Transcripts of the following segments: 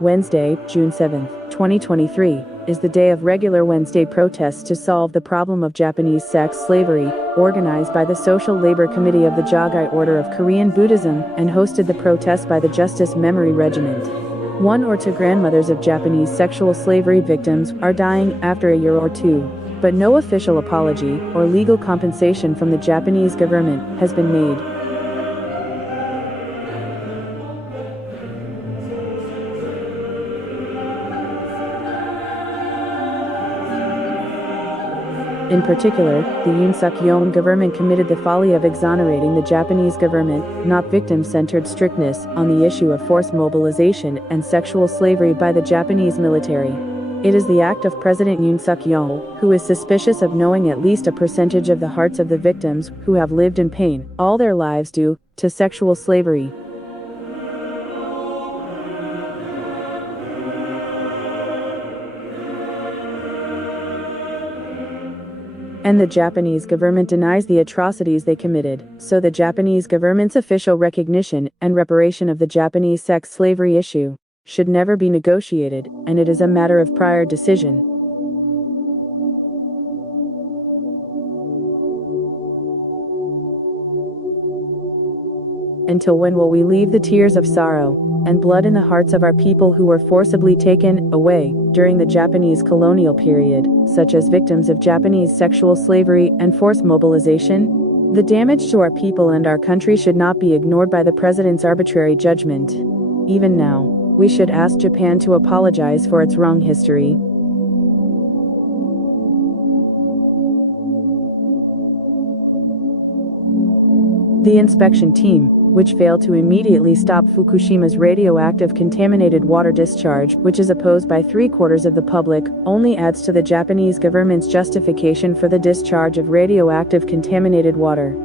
Wednesday, June 7, 2023, is the day of regular Wednesday protests to solve the problem of Japanese sex slavery, organized by the Social Labor Committee of the Jogye Order of Korean Buddhism, and hosted the protest by the Justice Memory Regiment. 1 or 2 grandmothers of Japanese sexual slavery victims are dying after a year or two, but no official apology or legal compensation from the Japanese government has been made. In particular, the Yoon Suk Yeoln government committed the folly of exonerating the Japanese government, not victim-centered strictness, on the issue of forced mobilization and sexual slavery by the Japanese military. It is the act of President Yoon Suk Yeol, who is suspicious of knowing at least a percentage of the hearts of the victims who have lived in pain all their lives due to sexual slavery. And the Japanese government denies the atrocities they committed, so the Japanese government's official recognition and reparation of the Japanese sex slavery issue should never be negotiated, and it is a matter of prior decision. Until when will we leave the tears of sorrow and blood in the hearts of our people who were forcibly taken away during the Japanese colonial period, such as victims of Japanese sexual slavery and forced mobilization? The damage to our people and our country should not be ignored by the president's arbitrary judgment. Even now, we should ask Japan to apologize for its wrong history. The inspection team, which failed to immediately stop Fukushima's radioactive contaminated water discharge, which is opposed by 3/4 of the public, only adds to the Japanese government's justification for the discharge of radioactive contaminated water.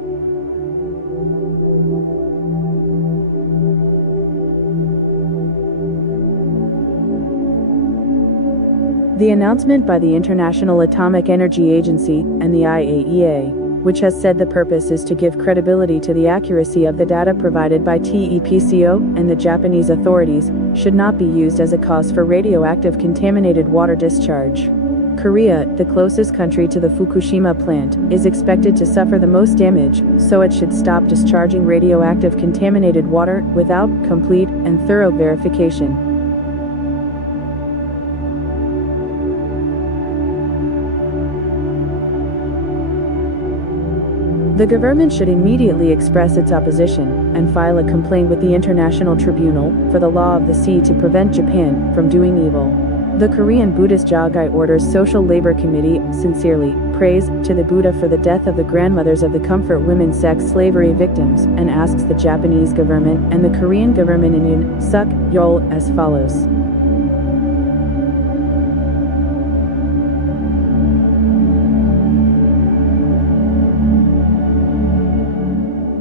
The announcement by the International Atomic Energy Agency and the IAEA, which has said the purpose is to give credibility to the accuracy of the data provided by TEPCO and the Japanese authorities, should not be used as a cause for radioactive contaminated water discharge. Korea, the closest country to the Fukushima plant, is expected to suffer the most damage, so it should stop discharging radioactive contaminated water without complete and thorough verification. The government should immediately express its opposition and file a complaint with the International Tribunal for the Law of the Sea to prevent Japan from doing evil. The Korean Buddhist Jogye Order's Social Labor Committee sincerely prays to the Buddha for the death of the grandmothers of the comfort women sex slavery victims and asks the Japanese government and the Korean government in Yoon Suk Yeol as follows.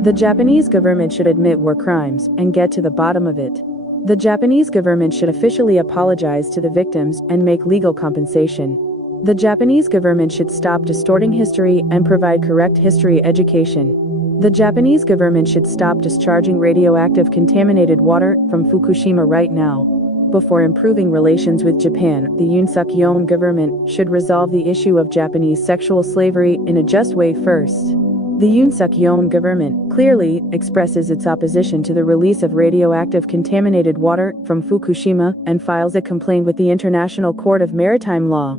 The Japanese government should admit war crimes and get to the bottom of it. The Japanese government should officially apologize to the victims and make legal compensation. The Japanese government should stop distorting history and provide correct history education. The Japanese government should stop discharging radioactive contaminated water from Fukushima right now. Before improving relations with Japan, the Yoon Suk Yeoln government should resolve the issue of Japanese sexual slavery in a just way first. The Yoon Suk Yeoln government clearly expresses its opposition to the release of radioactive contaminated water from Fukushima and files a complaint with the International Court of Maritime Law.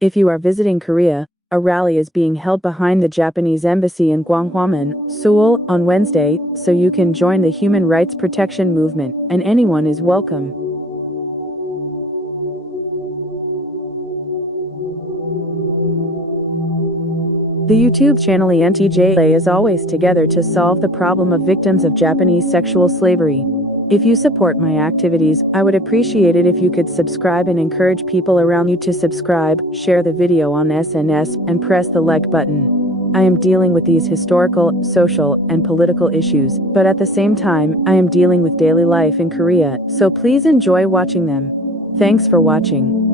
If you are visiting Korea, a rally is being held behind the Japanese embassy in Gwanghwamun, Seoul, on Wednesday, so you can join the human rights protection movement, and anyone is welcome. The YouTube channel ENTJ-A is always together to solve the problem of victims of Japanese sexual slavery. If you support my activities, I would appreciate it if you could subscribe and encourage people around you to subscribe, share the video on SNS, and press the like button. I am dealing with these historical, social, and political issues, but at the same time, I am dealing with daily life in Korea, so please enjoy watching them. Thanks for watching.